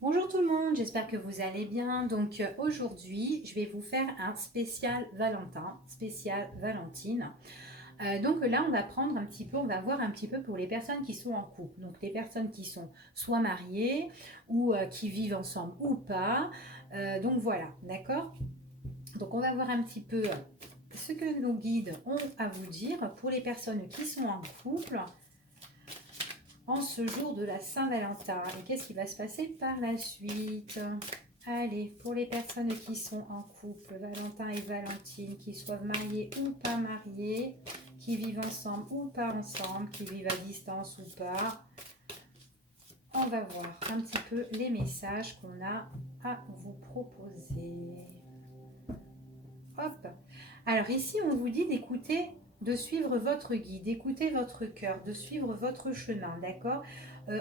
Bonjour tout le monde, j'espère que vous allez bien. Donc aujourd'hui, je vais vous faire un spécial Valentin, spécial Valentine. Donc là, on va prendre un petit peu, on va voir un petit peu pour les personnes qui sont en couple. Donc les personnes qui sont soit mariées ou qui vivent ensemble ou pas. Donc voilà, d'accord. Donc on va voir un petit peu ce que nos guides ont à vous dire pour les personnes qui sont en couple en ce jour de la Saint-Valentin. Et qu'est-ce qui va se passer par la suite? Allez, pour les personnes qui sont en couple, Valentin et Valentine, qui soient mariés ou pas mariés, qui vivent ensemble ou pas ensemble, qui vivent à distance ou pas, on va voir un petit peu les messages qu'on a à vous proposer. Hop. Alors ici, on vous dit d'écouter, de suivre votre guide, d'écouter votre cœur, de suivre votre chemin, d'accord.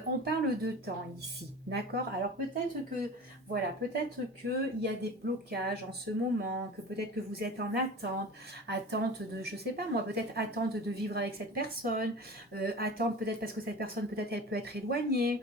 On parle de temps ici, d'accord. Alors peut-être que, voilà, peut-être qu'il y a des blocages en ce moment, que peut-être que vous êtes en attente, attente de, je sais pas moi, peut-être attente de vivre avec cette personne, attente peut-être parce que cette personne, peut-être elle peut être éloignée.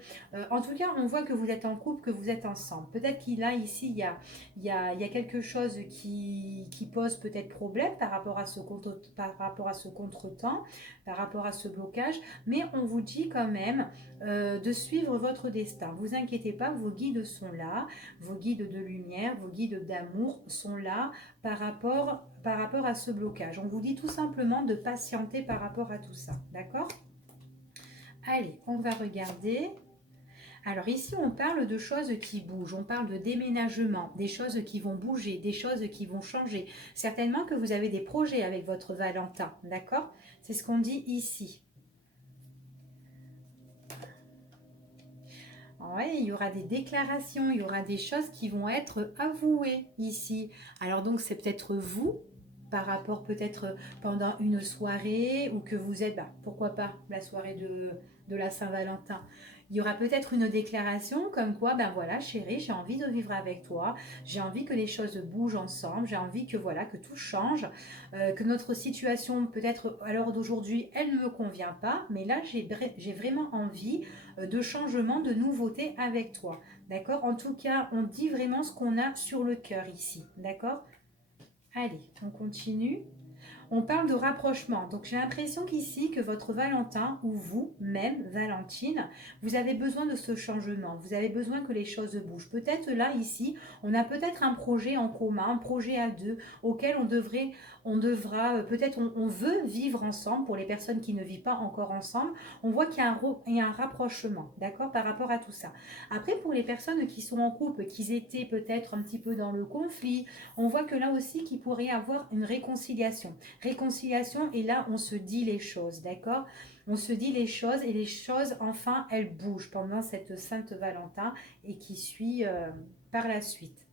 En tout cas, on voit que vous êtes en couple, que vous êtes ensemble. Peut-être qu'il a ici, il y a quelque chose qui pose peut-être problème par rapport à ce contretemps, par rapport à ce blocage, mais on vous dit quand même de suivre votre destin. Vous inquiétez pas, vos guides sont là, vos guides de lumière, vos guides d'amour sont là par rapport à ce blocage. On vous dit tout simplement de patienter par rapport à tout ça, d'accord? Allez, on va regarder. Alors ici, on parle de choses qui bougent, on parle de déménagement, des choses qui vont bouger, des choses qui vont changer. Certainement que vous avez des projets avec votre Valentin, d'accord? C'est ce qu'on dit ici. Ouais, il y aura des déclarations, il y aura des choses qui vont être avouées ici. Alors donc c'est peut-être vous par rapport peut-être pendant une soirée ou que vous êtes, bah, pourquoi pas la soirée de la Saint-Valentin. Il y aura peut-être une déclaration comme quoi, ben voilà chérie, j'ai envie de vivre avec toi, j'ai envie que les choses bougent ensemble, j'ai envie que voilà que tout change, que notre situation peut-être à l'heure d'aujourd'hui, elle ne me convient pas, mais là j'ai vraiment envie de changement, de nouveauté avec toi. D'accord. En tout cas, on dit vraiment ce qu'on a sur le cœur ici. D'accord. Allez, on continue. On parle de rapprochement. Donc j'ai l'impression qu'ici, que votre Valentin ou vous-même, Valentine, vous avez besoin de ce changement. Vous avez besoin que les choses bougent. Peut-être là, ici, on a peut-être un projet en commun, un projet à deux, auquel on devra, peut-être on veut vivre ensemble pour les personnes qui ne vivent pas encore ensemble. On voit qu'il y a un rapprochement, d'accord, par rapport à tout ça. Après, pour les personnes qui sont en couple, qui étaient peut-être un petit peu dans le conflit, on voit que là aussi, qu'il pourrait y avoir une réconciliation et là on se dit les choses, d'accord. On se dit les choses et les choses enfin elles bougent pendant cette Sainte Valentin et qui suit par la suite.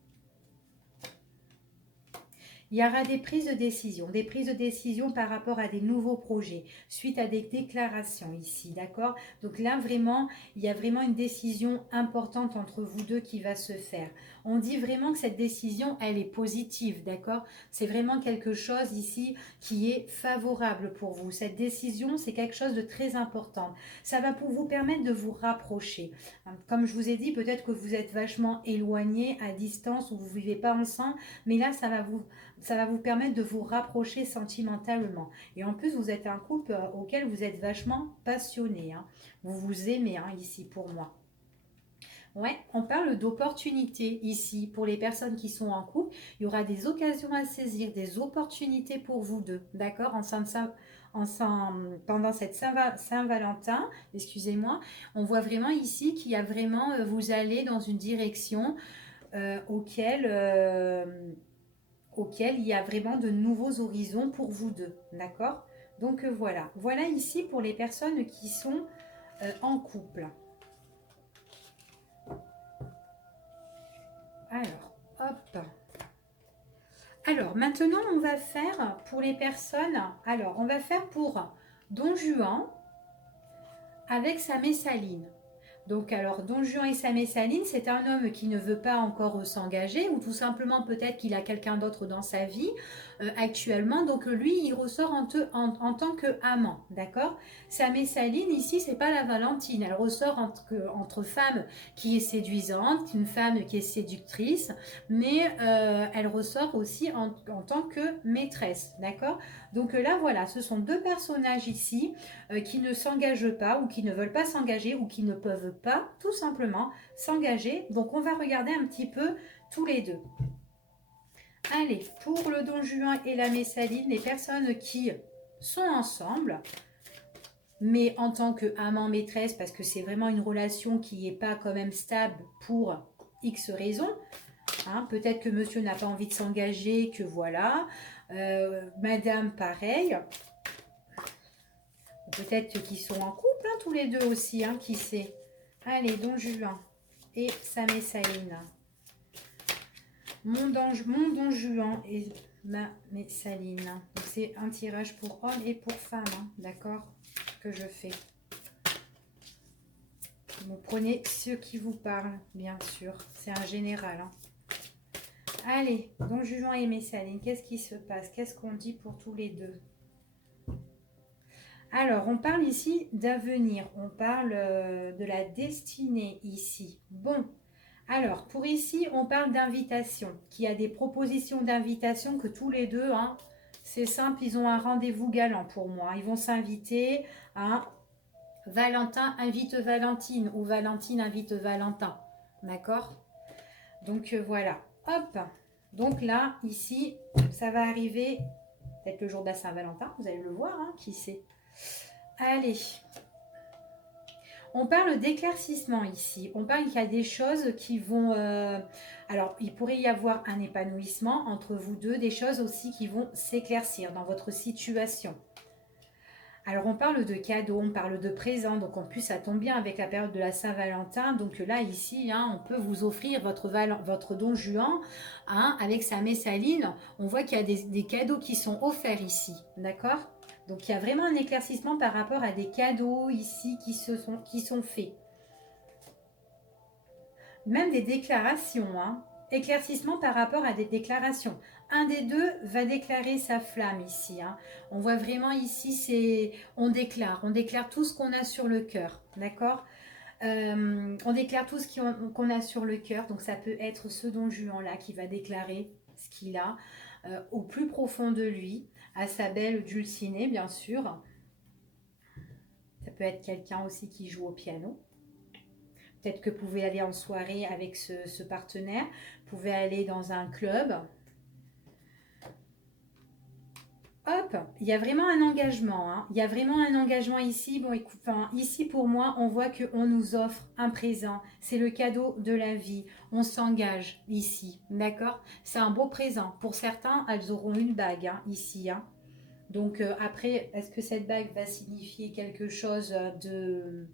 Il y aura des prises de décision par rapport à des nouveaux projets, suite à des déclarations ici, d'accord. Donc là, vraiment, il y a vraiment une décision importante entre vous deux qui va se faire. On dit vraiment que cette décision, elle est positive, d'accord. C'est vraiment quelque chose ici qui est favorable pour vous. Cette décision, c'est quelque chose de très important. Ça va pour vous permettre de vous rapprocher. Comme je vous ai dit, peut-être que vous êtes vachement éloignés, à distance, ou vous ne vivez pas ensemble, mais là, ça va vous permettre de vous rapprocher sentimentalement. Et en plus, vous êtes un couple auquel vous êtes vachement passionné, hein. Vous vous aimez, hein, ici pour moi. Ouais, on parle d'opportunités ici pour les personnes qui sont en couple. Il y aura des occasions à saisir, des opportunités pour vous deux, d'accord, pendant cette Saint-Valentin, excusez-moi, on voit vraiment ici qu'il y a vraiment, vous allez dans une direction auquel il y a vraiment de nouveaux horizons pour vous deux, d'accord. Donc voilà, voilà ici pour les personnes qui sont en couple. Alors, hop. Alors, maintenant, on va faire pour les personnes. Alors, on va faire pour Don Juan avec sa Messaline. Donc, alors, Don Juan et sa Messaline, c'est un homme qui ne veut pas encore s'engager, ou tout simplement peut-être qu'il a quelqu'un d'autre dans sa vie actuellement. Donc, lui, il ressort en tant qu'amant, d'accord? Sa Messaline, ici, c'est pas la Valentine. Elle ressort entre femme qui est séduisante, une femme qui est séductrice, mais elle ressort aussi en tant que maîtresse, d'accord? Donc là, voilà, ce sont deux personnages ici qui ne s'engagent pas ou qui ne veulent pas s'engager ou qui ne peuvent pas tout simplement s'engager. Donc on va regarder un petit peu tous les deux. Allez, pour le Don Juan et la Messaline, les personnes qui sont ensemble, mais en tant qu'amant maîtresse, parce que c'est vraiment une relation qui n'est pas quand même stable pour X raisons. Hein, peut-être que monsieur n'a pas envie de s'engager, que voilà. Madame, pareil. Peut-être qu'ils sont en couple, hein, tous les deux aussi, hein, qui sait. Allez, Don Juan et sa Messaline. Mon Don Juan et ma Messaline. C'est un tirage pour hommes et pour femmes, hein, d'accord, que je fais. Vous prenez ceux qui vous parlent, bien sûr. C'est un général. Hein. Allez, Don Juan et Messaline, qu'est-ce qui se passe? Qu'est-ce qu'on dit pour tous les deux? Alors, on parle ici d'avenir, on parle de la destinée ici. Bon, alors, pour ici, on parle d'invitation, qu'il y a des propositions d'invitation que tous les deux, hein, c'est simple, ils ont un rendez-vous galant pour moi. Ils vont s'inviter à Valentin invite Valentine ou Valentine invite Valentin. D'accord? Donc, voilà. Hop. Donc là, ici, ça va arriver peut-être le jour de la Saint-Valentin. Vous allez le voir, hein, qui sait. Allez. On parle d'éclaircissement ici. On parle qu'il y a des choses qui vont... alors, il pourrait y avoir un épanouissement entre vous deux, des choses aussi qui vont s'éclaircir dans votre situation. Alors, on parle de cadeaux, on parle de présents, donc en plus, ça tombe bien avec la période de la Saint-Valentin. Donc là, ici, hein, on peut vous offrir votre Don Juan hein, avec sa Messaline. On voit qu'il y a des cadeaux qui sont offerts ici, d'accord? Donc, il y a vraiment un éclaircissement par rapport à des cadeaux ici qui sont faits. Même des déclarations, hein. Éclaircissement par rapport à des déclarations. Un des deux va déclarer sa flamme ici. Hein. On voit vraiment ici, on déclare tout ce qu'on a sur le cœur, d'accord? On déclare tout ce qu'on a sur le cœur. Donc, ça peut être ce Don Juan-là qui va déclarer ce qu'il a au plus profond de lui, à sa belle Dulcinée, bien sûr. Ça peut être quelqu'un aussi qui joue au piano. Peut-être que vous pouvez aller en soirée avec ce partenaire. Vous pouvez aller dans un club. Hop, il y a vraiment un engagement. Hein. Il y a vraiment un engagement ici. Bon, écoute, enfin, ici, pour moi, on voit qu'on nous offre un présent. C'est le cadeau de la vie. On s'engage ici, d'accord? C'est un beau présent. Pour certains, elles auront une bague hein, ici. Hein. Donc, après, est-ce que cette bague va signifier quelque chose de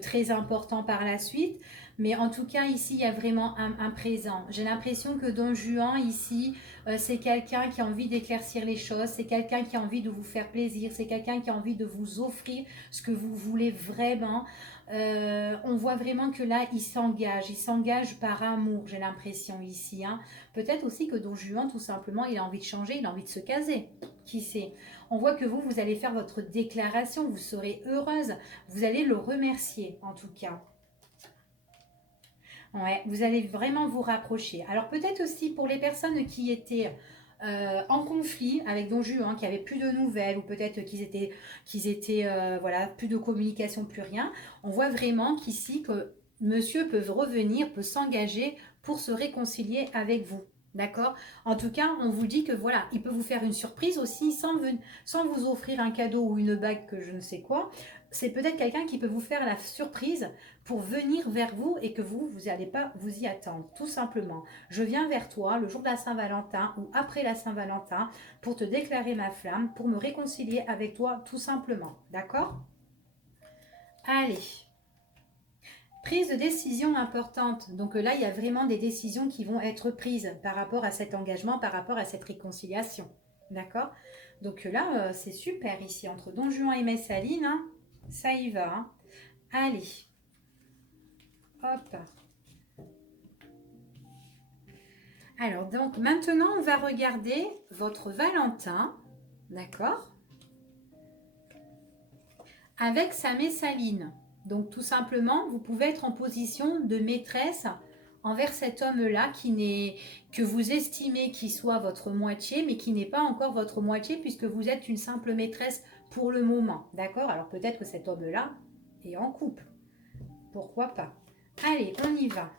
très important par la suite, mais en tout cas ici il y a vraiment un présent. J'ai l'impression que Don Juan ici c'est quelqu'un qui a envie d'éclaircir les choses, c'est quelqu'un qui a envie de vous faire plaisir, c'est quelqu'un qui a envie de vous offrir ce que vous voulez vraiment. On voit vraiment que là il s'engage par amour, j'ai l'impression ici. Hein. Peut-être aussi que Don Juan tout simplement il a envie de changer, il a envie de se caser, qui sait. On voit que vous allez faire votre déclaration, vous serez heureuse, vous allez le remercier en tout cas. Ouais, vous allez vraiment vous rapprocher. Alors peut-être aussi pour les personnes qui étaient en conflit avec Don Juan, qui n'avaient plus de nouvelles, ou peut-être qu'ils étaient voilà, plus de communication, plus rien, on voit vraiment qu'ici, que monsieur peut revenir, peut s'engager pour se réconcilier avec vous. D'accord? En tout cas, on vous dit que voilà, il peut vous faire une surprise aussi sans vous offrir un cadeau ou une bague que je ne sais quoi. C'est peut-être quelqu'un qui peut vous faire la surprise pour venir vers vous et que vous n'allez pas vous y attendre, tout simplement. Je viens vers toi le jour de la Saint-Valentin ou après la Saint-Valentin pour te déclarer ma flamme, pour me réconcilier avec toi, tout simplement. D'accord? Allez. Prise de décision importante. Donc là, il y a vraiment des décisions qui vont être prises par rapport à cet engagement, par rapport à cette réconciliation. D'accord? Donc là, c'est super ici, entre Don Juan et Messaline. Hein, ça y va. Hein. Allez. hop. Alors, donc, maintenant, on va regarder votre Valentin, d'accord, avec sa Messaline. Donc, tout simplement, vous pouvez être en position de maîtresse envers cet homme-là que vous estimez qu'il soit votre moitié, mais qui n'est pas encore votre moitié, puisque vous êtes une simple maîtresse pour le moment, d'accord? Alors, peut-être que cet homme-là est en couple. Pourquoi pas? Allez, on y va.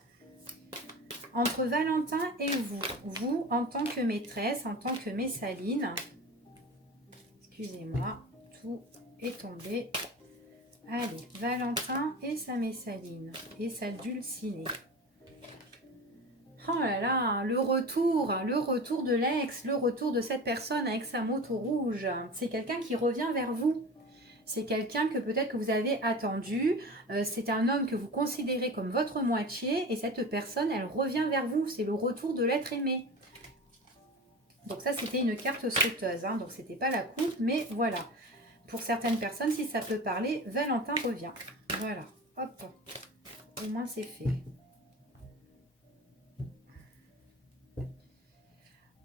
Entre Valentin et vous en tant que maîtresse, en tant que Messaline, excusez-moi, tout est tombé. Allez, Valentin et sa Messaline et sa Dulcinée. Oh là là, le retour de l'ex, le retour de cette personne avec sa moto rouge. C'est quelqu'un qui revient vers vous. C'est quelqu'un que peut-être que vous avez attendu. C'est un homme que vous considérez comme votre moitié et cette personne, elle revient vers vous. C'est le retour de l'être aimé. Donc ça, c'était une carte sauteuse. Hein, donc, c'était pas la coupe, mais voilà. Pour certaines personnes, si ça peut parler, Valentin revient. Voilà. Hop. Au moins, c'est fait.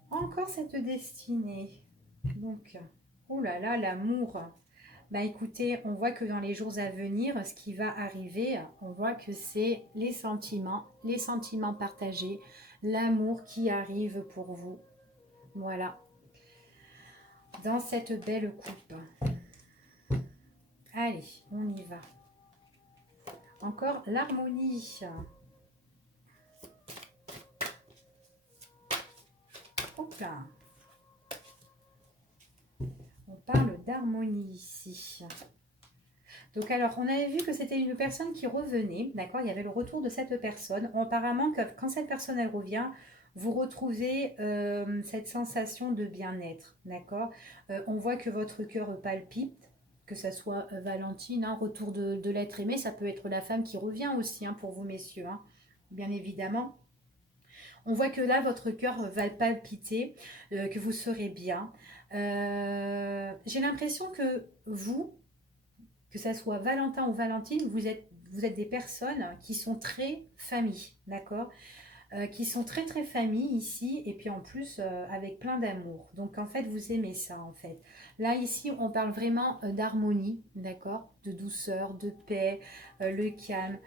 Encore cette destinée. Donc, oh là là, l'amour. Bah écoutez, on voit que dans les jours à venir, ce qui va arriver, on voit que c'est les sentiments partagés, l'amour qui arrive pour vous. Voilà. Dans cette belle coupe. Allez, on y va. Encore l'harmonie. Hop là. On parle d'harmonie ici. Donc alors, on avait vu que c'était une personne qui revenait, d'accord? Il y avait le retour de cette personne. Apparemment, quand cette personne, elle revient, vous retrouvez cette sensation de bien-être, d'accord? On voit que votre cœur palpite, que ça soit Valentine, hein, retour de l'être aimé, ça peut être la femme qui revient aussi, hein, pour vous messieurs, hein, bien évidemment. On voit que là, votre cœur va palpiter, que vous serez bien. J'ai l'impression que vous, que ça soit Valentin ou Valentine, vous êtes des personnes qui sont très famille, d'accord? Qui sont très très famille ici, et puis en plus avec plein d'amour. Donc en fait, vous aimez ça en fait. Là ici, on parle vraiment d'harmonie, d'accord? De douceur, de paix, le calme,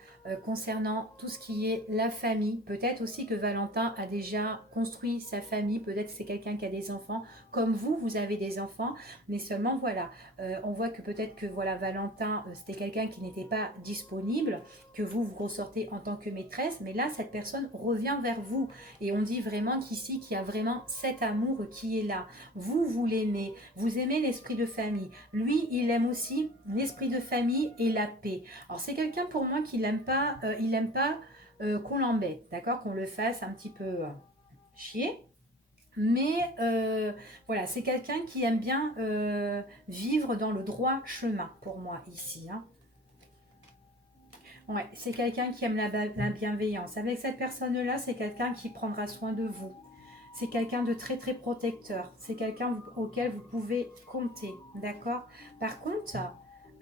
concernant tout ce qui est la famille. Peut-être aussi que Valentin a déjà construit sa famille, peut-être c'est quelqu'un qui a des enfants, comme vous avez des enfants, mais seulement voilà, on voit que peut-être que voilà, Valentin, c'était quelqu'un qui n'était pas disponible, que vous ressortez en tant que maîtresse, mais là, cette personne revient vers vous, et on dit vraiment qu'ici, qu'il y a vraiment cet amour qui est là. Vous l'aimez, vous aimez l'esprit de famille. Lui, il aime aussi l'esprit de famille et la paix. Alors, c'est quelqu'un pour moi qui n'aime pas, qu'on l'embête, d'accord, qu'on le fasse un petit peu chier. Mais voilà, c'est quelqu'un qui aime bien vivre dans le droit chemin pour moi ici. Hein. Ouais, c'est quelqu'un qui aime la bienveillance. Avec cette personne-là, c'est quelqu'un qui prendra soin de vous. C'est quelqu'un de très très protecteur. C'est quelqu'un auquel vous pouvez compter, d'accord? Par contre,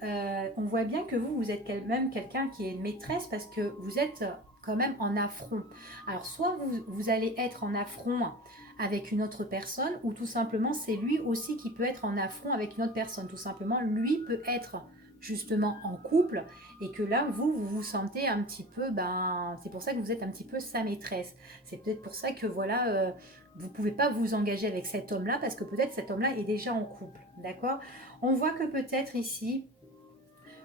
on voit bien que vous êtes même quelqu'un qui est maîtresse parce que vous êtes quand même en affront. Alors, soit vous allez être en affront avec une autre personne, ou tout simplement, c'est lui aussi qui peut être en affront avec une autre personne. Tout simplement, lui peut être justement en couple et que là vous sentez un petit peu, c'est pour ça que vous êtes un petit peu sa maîtresse. C'est peut-être pour ça que voilà, vous pouvez pas vous engager avec cet homme là parce que peut-être cet homme là est déjà en couple, d'accord? On voit que peut-être ici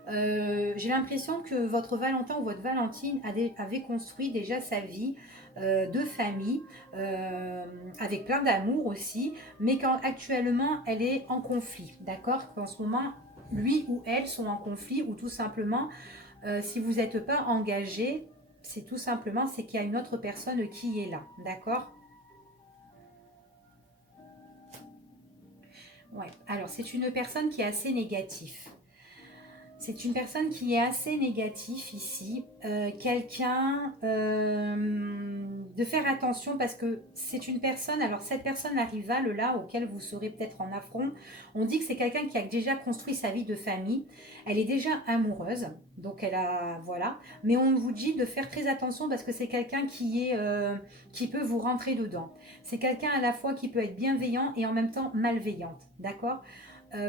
j'ai l'impression que votre Valentin ou votre Valentine avait construit déjà sa vie de famille, avec plein d'amour aussi, mais quand actuellement elle est en conflit, d'accord? Qu'en ce moment, lui ou elle sont en conflit, ou tout simplement, si vous n'êtes pas engagé, c'est tout simplement c'est qu'il y a une autre personne qui est là, d'accord? Ouais. Alors c'est une personne qui est assez négative. C'est une personne qui est assez négative ici. Quelqu'un de faire attention parce que c'est une personne, alors cette personne, la rivale là, auquel vous serez peut-être en affront, on dit que c'est quelqu'un qui a déjà construit sa vie de famille. Elle est déjà amoureuse, donc elle a, voilà. Mais on vous dit de faire très attention parce que c'est quelqu'un qui peut vous rentrer dedans. C'est quelqu'un à la fois qui peut être bienveillant et en même temps malveillante, d'accord?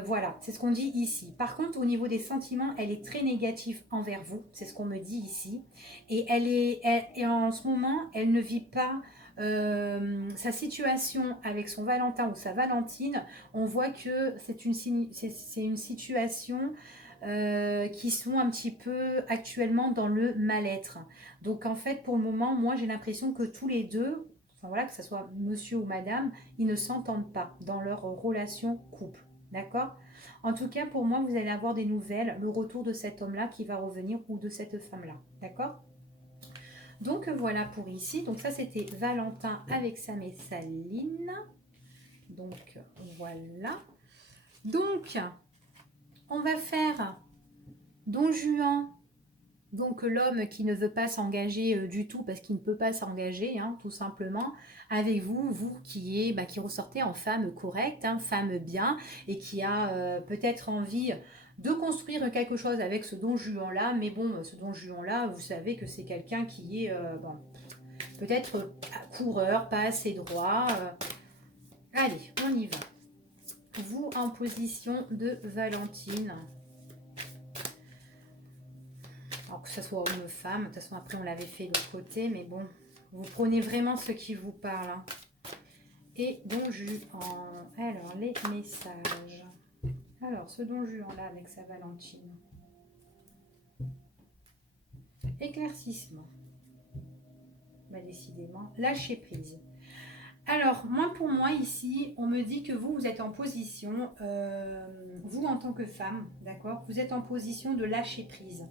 Voilà, c'est ce qu'on dit ici. Par contre, au niveau des sentiments, elle est très négative envers vous, c'est ce qu'on me dit ici. Et en ce moment, elle ne vit pas sa situation avec son Valentin ou sa Valentine. On voit que c'est une situation qui sont un petit peu actuellement dans le mal-être. Donc en fait, pour le moment, moi j'ai l'impression que tous les deux, enfin voilà, que ce soit monsieur ou madame, ils ne s'entendent pas dans leur relation couple. D'accord? En tout cas, pour moi, vous allez avoir des nouvelles, le retour de cet homme-là qui va revenir ou de cette femme-là. D'accord? Donc voilà pour ici. Donc ça, c'était Valentin avec Sam et Saline. Donc voilà. Donc, on va faire Don Juan. Donc l'homme qui ne veut pas s'engager du tout parce qu'il ne peut pas s'engager, hein, tout simplement, avec vous, vous qui ressortez en femme correcte, hein, femme bien, et qui a peut-être envie de construire quelque chose avec ce Don Juan-là, mais bon, ce Don Juan-là, vous savez que c'est quelqu'un qui est bon, peut-être coureur, pas assez droit. Allez, on y va. Vous en position de Valentine. Alors que ce soit homme ou femme, de toute façon après on l'avait fait de l'autre côté, mais bon, vous prenez vraiment ce qui vous parle. Hein. Et Don Juan, alors les messages. Alors ce Don Juan là avec sa Valentine. Éclaircissement. Bah, décidément, lâcher prise. Alors, pour moi, ici, on me dit que vous êtes en position, vous en tant que femme, d'accord, vous êtes en position de lâcher prise.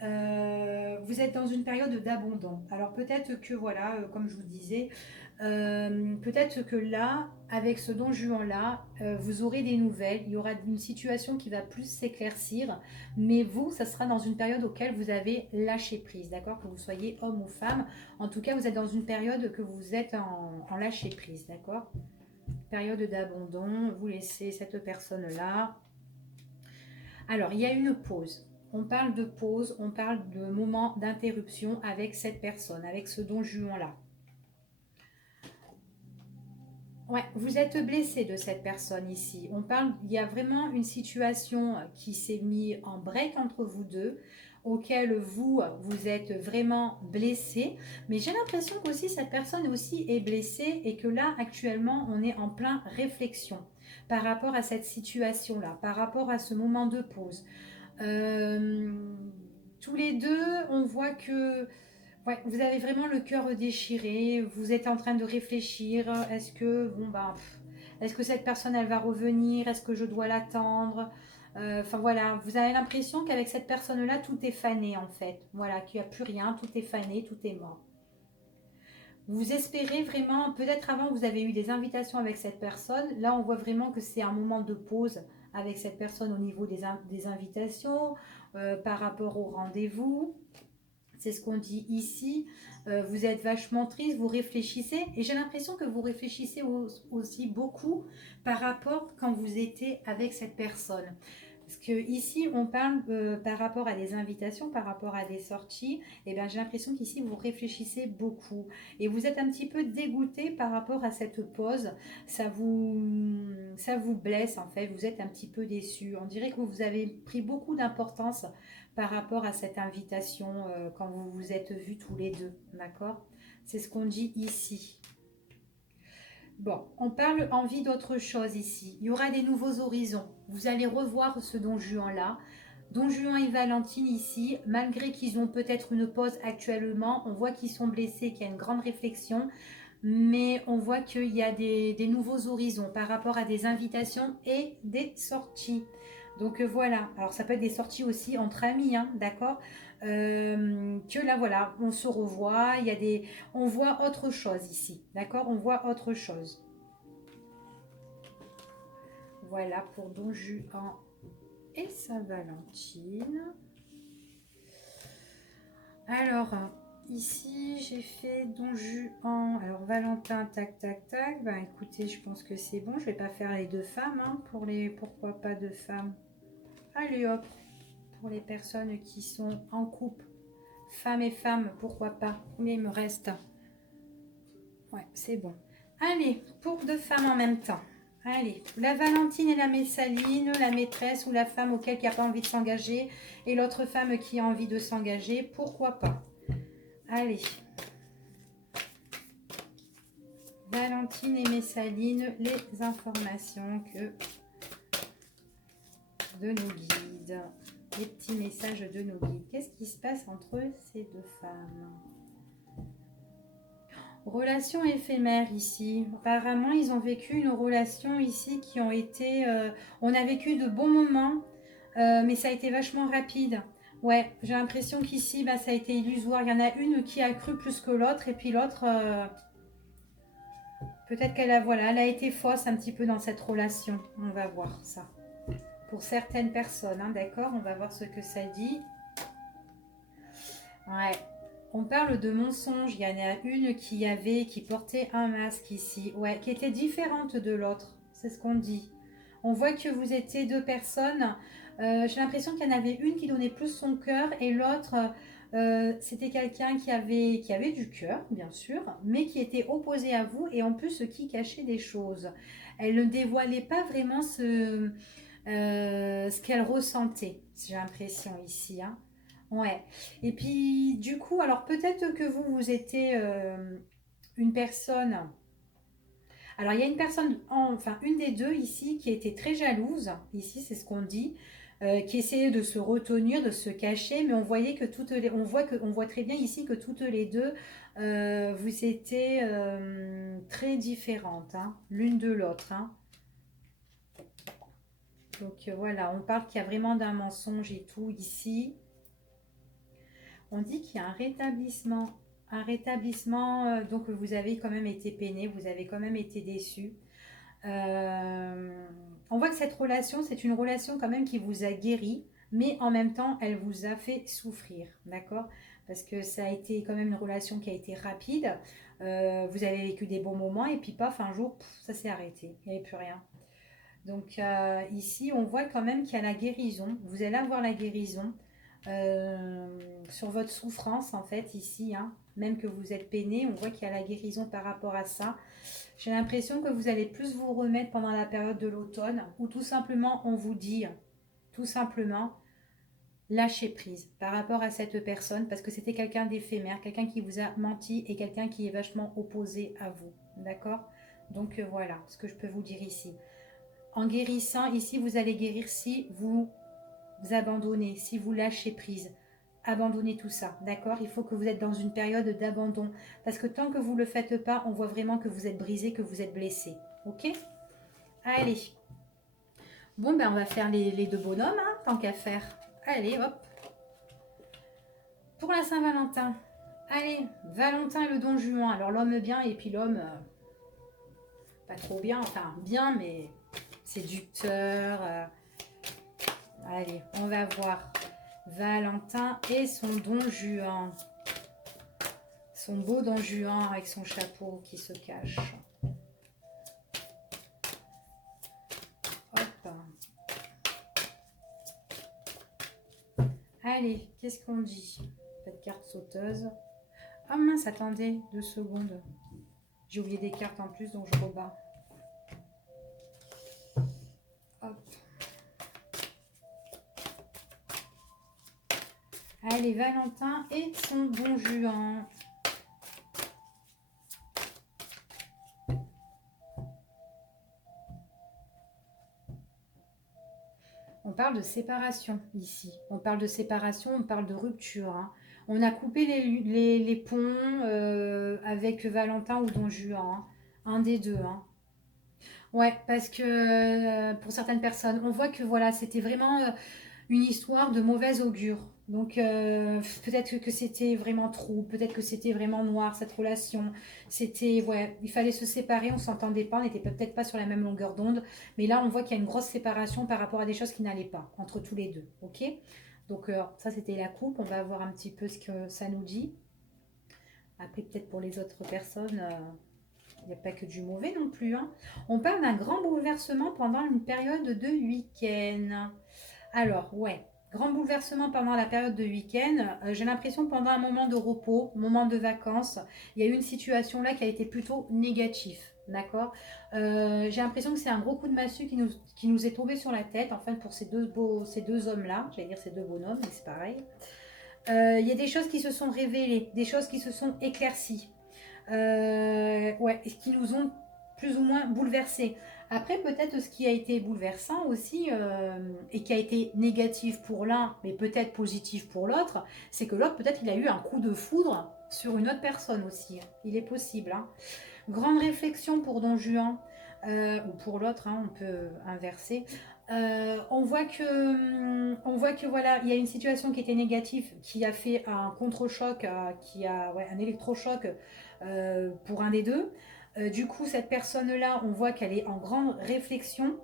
Vous êtes dans une période d'abandon. Alors peut-être que voilà, comme je vous disais, peut-être que là, avec ce Don Juan là, vous aurez des nouvelles. Il y aura une situation qui va plus s'éclaircir, mais vous, ça sera dans une période auquel vous avez lâché prise, d'accord? Que vous soyez homme ou femme, en tout cas, vous êtes dans une période que vous êtes en lâcher prise, d'accord? Période d'abandon. Vous laissez cette personne là. Alors, il y a une pause. On parle de pause, on parle de moment d'interruption avec cette personne, avec ce Don Juan-là. Ouais, vous êtes blessé de cette personne ici. On parle, il y a vraiment une situation qui s'est mise en break entre vous deux, auquel vous êtes vraiment blessé. Mais j'ai l'impression qu'aussi cette personne aussi est blessée et que là, actuellement, on est en plein réflexion par rapport à cette situation-là, par rapport à ce moment de pause. Euh, Tous les deux, on voit que ouais, vous avez vraiment le cœur déchiré, vous êtes en train de réfléchir, est-ce que est-ce que cette personne elle va revenir, est-ce que je dois l'attendre? Enfin voilà, vous avez l'impression qu'avec cette personne-là, tout est fané en fait. Voilà, qu'il n'y a plus rien, tout est fané, tout est mort. Vous espérez vraiment, peut-être avant vous avez eu des invitations avec cette personne, là on voit vraiment que c'est un moment de pause avec cette personne au niveau des invitations, par rapport au rendez-vous. C'est ce qu'on dit ici. Vous êtes vachement triste, vous réfléchissez. Et j'ai l'impression que vous réfléchissez aussi beaucoup par rapport quand vous étiez avec cette personne. Parce que ici, on parle par rapport à des invitations, par rapport à des sorties. Et bien, j'ai l'impression qu'ici, vous réfléchissez beaucoup. Et vous êtes un petit peu dégoûté par rapport à cette pause. Ça vous blesse, en fait. Vous êtes un petit peu déçu. On dirait que vous avez pris beaucoup d'importance par rapport à cette invitation quand vous vous êtes vus tous les deux. D'accord? C'est ce qu'on dit ici. Bon, on parle envie d'autre chose ici. Il y aura des nouveaux horizons. Vous allez revoir ce Don Juan-là. Don Juan et Valentine ici, malgré qu'ils ont peut-être une pause actuellement, on voit qu'ils sont blessés, qu'il y a une grande réflexion, mais on voit qu'il y a des nouveaux horizons par rapport à des invitations et des sorties. Donc voilà, alors ça peut être des sorties aussi entre amis, hein, d'accord? Que là voilà, on se revoit, on voit autre chose ici, d'accord? On voit autre chose. Voilà pour Don Juan et Saint-Valentine. Alors, ici, j'ai fait Don Juan. Alors, Valentin, tac, tac, tac. Ben, écoutez, je pense que c'est bon. Je vais pas faire les deux femmes, hein, pour les... Pourquoi pas deux femmes? Allez, hop. Pour les personnes qui sont en couple. Femme et femme, pourquoi pas? Combien il me reste? Ouais, c'est bon. Allez, pour deux femmes en même temps. Allez, la Valentine et la Messaline, la maîtresse ou la femme auquel qui n'a pas envie de s'engager et l'autre femme qui a envie de s'engager, pourquoi pas? Allez. Valentine et Messaline, les informations de nos guides. Les petits messages de nos guides. Qu'est-ce qui se passe entre ces deux femmes? Relation éphémère ici. Apparemment, ils ont vécu une relation ici qui ont été... on a vécu de bons moments, mais ça a été vachement rapide. Ouais, j'ai l'impression qu'ici, bah, ça a été illusoire. Il y en a une qui a cru plus que l'autre, et puis l'autre, peut-être qu'elle a, voilà, elle a été fausse un petit peu dans cette relation. On va voir ça. Pour certaines personnes, hein, d'accord? On va voir ce que ça dit. Ouais. On parle de mensonges. Il y en a une qui portait un masque ici, ouais, qui était différente de l'autre. C'est ce qu'on dit. On voit que vous étiez deux personnes. J'ai l'impression qu'il y en avait une qui donnait plus son cœur et l'autre, c'était quelqu'un qui avait du cœur, bien sûr, mais qui était opposé à vous et en plus qui cachait des choses. Elle ne dévoilait pas vraiment ce qu'elle ressentait, j'ai l'impression ici, hein. Ouais. Et puis, du coup, alors peut-être que vous étiez une personne. Alors, il y a une personne, enfin, une des deux ici qui était très jalouse. Ici, c'est ce qu'on dit. Qui essayait de se retenir, de se cacher, mais on voyait que on voit très bien ici que toutes les deux, vous étiez très différentes, hein, l'une de l'autre, hein. Donc voilà, on parle qu'il y a vraiment d'un mensonge et tout ici. On dit qu'il y a un rétablissement, donc vous avez quand même été peiné, vous avez quand même été déçu. On voit que cette relation, c'est une relation quand même qui vous a guéri, mais en même temps, elle vous a fait souffrir, d'accord? Parce que ça a été quand même une relation qui a été rapide. Vous avez vécu des bons moments et puis paf, un jour, ça s'est arrêté, il n'y avait plus rien. Donc ici, on voit quand même qu'il y a la guérison. Vous allez avoir la guérison sur votre souffrance, en fait, ici, hein. Même que vous êtes peiné, on voit qu'il y a la guérison par rapport à ça. J'ai l'impression que vous allez plus vous remettre pendant la période de l'automne, ou tout simplement, on vous dit, tout simplement, lâchez prise par rapport à cette personne, parce que c'était quelqu'un d'éphémère, quelqu'un qui vous a menti et quelqu'un qui est vachement opposé à vous, d'accord? Donc voilà ce que je peux vous dire ici. En guérissant, ici, vous allez guérir si vous abandonnez, si vous lâchez prise. Abandonnez tout ça, d'accord? Il faut que vous êtes dans une période d'abandon. Parce que tant que vous ne le faites pas, on voit vraiment que vous êtes brisé, que vous êtes blessé. Ok? Allez. Bon, ben on va faire les deux bonhommes, hein, tant qu'à faire. Allez, hop. Pour la Saint-Valentin. Allez, Valentin et le Don Juan. Alors l'homme bien et puis l'homme pas trop bien. Enfin, bien, mais séducteur. Allez, on va voir. Valentin et son Don Juan. Son beau Don Juan avec son chapeau qui se cache. Hop. Allez, qu'est-ce qu'on dit? Cette carte sauteuse. Ah mince, attendez 2 secondes. J'ai oublié des cartes en plus, donc je rebats. Hop. Allez, Valentin et son Don Juan. On parle de séparation ici. On parle de séparation, on parle de rupture, hein. On a coupé les ponts avec Valentin ou Don Juan, hein. Un des deux, hein. Ouais, parce que pour certaines personnes, on voit que voilà, c'était vraiment une histoire de mauvaise augure. Donc peut-être que c'était vraiment trou, peut-être que c'était vraiment noir cette relation. C'était ouais, il fallait se séparer, on s'entendait pas, on n'était peut-être pas sur la même longueur d'onde, mais là on voit qu'il y a une grosse séparation par rapport à des choses qui n'allaient pas entre tous les deux, ok? Donc ça c'était la coupe, on va voir un petit peu ce que ça nous dit. Après peut-être pour les autres personnes, il n'y a pas que du mauvais non plus, hein. On parle d'un grand bouleversement pendant une période de week-end. Alors, ouais, grand bouleversement pendant la période de week-end. J'ai l'impression que pendant un moment de repos, moment de vacances, il y a eu une situation là qui a été plutôt négative. D'accord. J'ai l'impression que c'est un gros coup de massue qui nous est tombé sur la tête, enfin pour ces deux hommes-là, j'allais dire ces deux bonhommes, mais c'est pareil. Il y a des choses qui se sont révélées, des choses qui se sont éclaircies, ouais, qui nous ont plus ou moins bouleversés. Après, peut-être ce qui a été bouleversant aussi, et qui a été négatif pour l'un, mais peut-être positif pour l'autre, c'est que l'autre, peut-être, il a eu un coup de foudre sur une autre personne aussi. Il est possible, hein. Grande réflexion pour Don Juan, ou pour l'autre, hein, on peut inverser. On voit que voilà, il y a une situation qui était négative, qui a fait un contre-choc, qui a ouais, un électrochoc pour un des deux. Du coup, cette personne-là, on voit qu'elle est en grande réflexion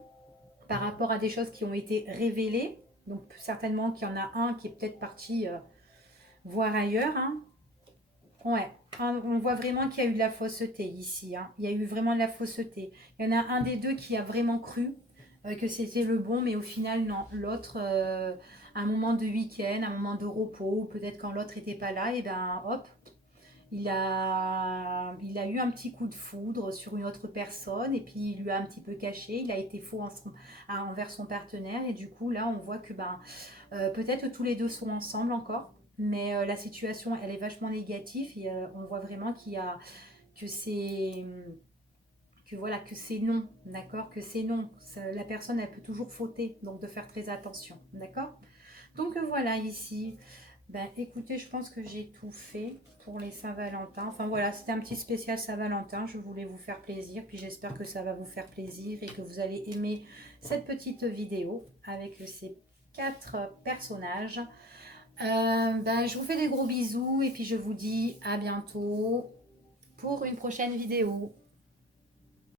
par rapport à des choses qui ont été révélées. Donc certainement qu'il y en a un qui est peut-être parti voir ailleurs, hein. Ouais, on voit vraiment qu'il y a eu de la fausseté ici, hein. Il y a eu vraiment de la fausseté. Il y en a un des deux qui a vraiment cru que c'était le bon, mais au final, non. L'autre, un moment de week-end, un moment de repos, ou peut-être quand l'autre n'était pas là, et ben hop, il a eu un petit coup de foudre sur une autre personne, et puis il lui a un petit peu caché. Il a été faux envers son partenaire, et du coup, là, on voit que ben, peut-être tous les deux sont ensemble encore. Mais la situation, elle est vachement négative et on voit vraiment qu'il y a que c'est que voilà que c'est non, d'accord, que c'est non. La personne, elle peut toujours fauter, donc de faire très attention, d'accord. Donc voilà ici. Ben écoutez, je pense que j'ai tout fait pour les Saint-Valentin. Enfin voilà, c'était un petit spécial Saint-Valentin. Je voulais vous faire plaisir, puis j'espère que ça va vous faire plaisir et que vous allez aimer cette petite vidéo avec ces 4 personnages. Ben, je vous fais des gros bisous et puis je vous dis à bientôt pour une prochaine vidéo.